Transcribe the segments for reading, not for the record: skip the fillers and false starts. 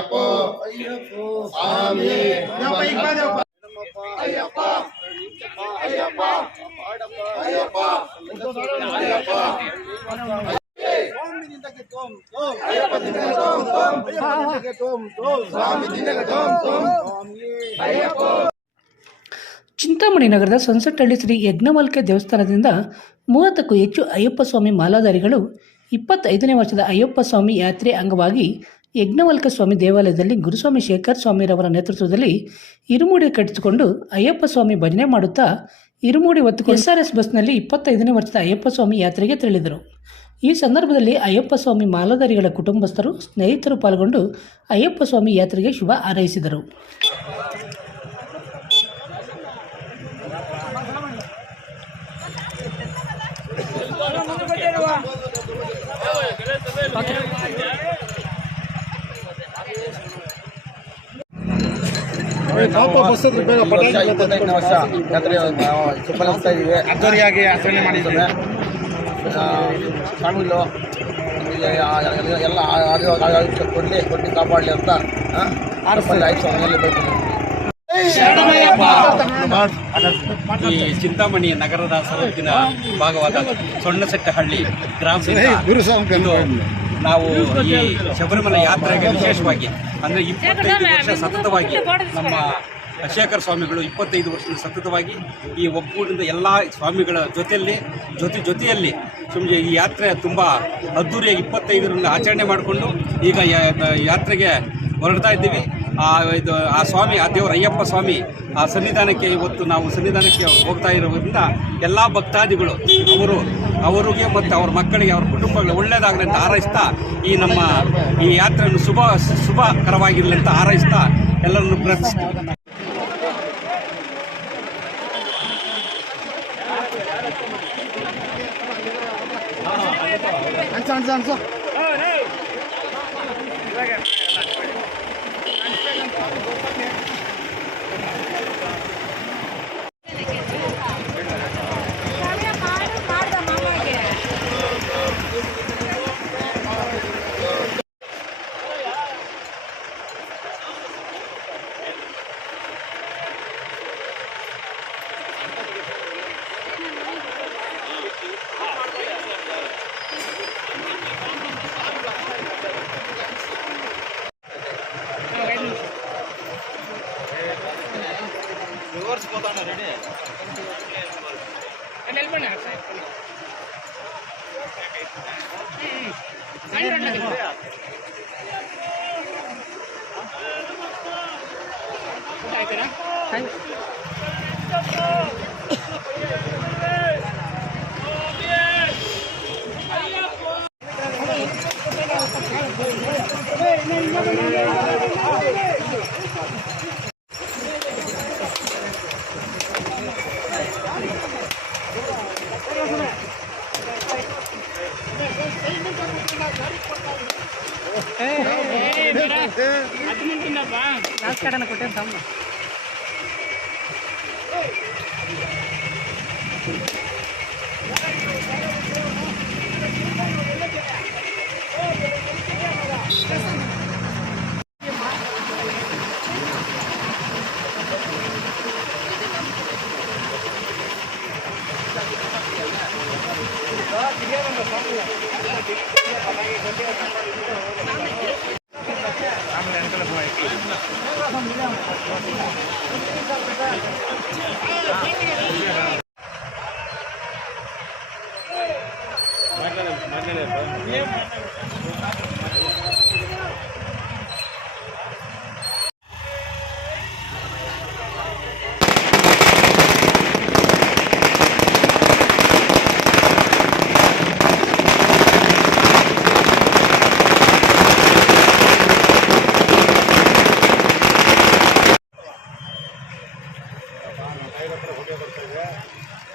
ಅಯ್ಯಪ್ಪ ಸ್ವಾಮಿ ಅಯ್ಯಪ್ಪ ಅಯ್ಯಪ್ಪ ಅಯ್ಯಪ್ಪ ಅಯ್ಯಪ್ಪ ಚಿಂತಾಮಣಿ ನಗರದ ಸನ್ಸೆಟ್ ಶ್ರೀ ಯಜ್ಞಮಾಲ್ಕೆ ದೇವಸ್ಥಾನದಿಂದ 30ಕ್ಕೂ ಹೆಚ್ಚು ಅಯ್ಯಪ್ಪ ಸ್ವಾಮಿ ಮಾಲಾಧಾರಿಗಳು 25ನೇ ವರ್ಷದ ಅಯ್ಯಪ್ಪ ಸ್ವಾಮಿ ಯಾತ್ರೆ ಅಂಗವಾಗಿ ಯಜ್ಞವಲ್ಕ ಸ್ವಾಮಿ ದೇವಾಲಯದಲ್ಲಿ ಗುರುಸ್ವಾಮಿ ಶೇಖರ್ ಸ್ವಾಮಿರವರ ನೇತೃತ್ವದಲ್ಲಿ ಇರುಮುಡಿ ಕಟ್ಟಿಸಿಕೊಂಡು ಅಯ್ಯಪ್ಪ ಸ್ವಾಮಿ ಭಜನೆ ಮಾಡುತ್ತಾ ಇರುಮುಡಿ ಹೊತ್ತು SRS ಬಸ್ನಲ್ಲಿ 25ನೇ ವರ್ಷದ ಅಯ್ಯಪ್ಪ ಸ್ವಾಮಿ ಯಾತ್ರೆಗೆ ತೆರಳಿದರು. ಈ ಸಂದರ್ಭದಲ್ಲಿ ಅಯ್ಯಪ್ಪ ಸ್ವಾಮಿ ಮಾಲಾಧಾರಿಗಳ ಕುಟುಂಬಸ್ಥರು, ಸ್ನೇಹಿತರು ಪಾಲ್ಗೊಂಡು ಅಯ್ಯಪ್ಪ ಸ್ವಾಮಿ ಯಾತ್ರೆಗೆ ಶುಭ ಹಾರೈಸಿದರು. ಅದ್ದೂರಿಯಾಗಿ ಆಚರಣೆ ಮಾಡಿದ್ದೇವೆ. ಸ್ವಾಮಿಗಳು ಎಲ್ಲ ಕೊಟ್ಟು ಕಾಪಾಡಲಿ ಅಂತ ಈ ಚಿಂತಾಮಣಿ ನಗರದ ಸರಹದ್ದಿನ ಭಾಗವಾದ ಸೊಣ್ಣಸೆಟ್ಟಹಳ್ಳಿ ಗ್ರಾಮದಿಂದ ನಾವು ಈ ಶಬರಿಮಲೆ ಯಾತ್ರೆಗೆ ವಿಶೇಷವಾಗಿ ಅಂದರೆ 25 ವರ್ಷ ಸತತವಾಗಿ ನಮ್ಮ ಶೇಖರ್ ಸ್ವಾಮಿಗಳು 25 ವರ್ಷದ ಸತತವಾಗಿ ಈ ಒಕ್ಕೂಟದ ಎಲ್ಲ ಸ್ವಾಮಿಗಳ ಜೊತೆಯಲ್ಲಿ ಸುಮ್ಮನೆ ಈ ಯಾತ್ರೆ ತುಂಬ ಅದ್ದೂರಿಯಾಗಿ 25ರಿಂದ ಆಚರಣೆ ಮಾಡಿಕೊಂಡು ಈಗ ಯಾತ್ರೆಗೆ ಹೊರಡ್ತಾ ಇದ್ದೀವಿ. ಆ ಸ್ವಾಮಿ, ಆ ದೇವರ ಅಯ್ಯಪ್ಪ ಸ್ವಾಮಿ ಆ ಸನ್ನಿಧಾನಕ್ಕೆ ಇವತ್ತು ನಾವು ಸನ್ನಿಧಾನಕ್ಕೆ ಹೋಗ್ತಾ ಇರೋದ್ರಿಂದ ಎಲ್ಲ ಭಕ್ತಾದಿಗಳು ಅವರಿಗೆ ಮತ್ತು ಅವ್ರ ಮಕ್ಕಳಿಗೆ, ಅವ್ರ ಕುಟುಂಬಗಳಿಗೆ ಒಳ್ಳೆಯದಾಗಲಿ ಅಂತ ಹಾರೈಸ್ತಾ ಈ ನಮ್ಮ ಈ ಯಾತ್ರೆಯನ್ನು ಶುಭಕರವಾಗಿರಲಿ ಅಂತ ಹಾರೈಸ್ತಾ ಎಲ್ಲರನ್ನು ಪ್ರಾರ್ಥಿಸ್ತೀವಿ.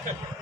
Gracias.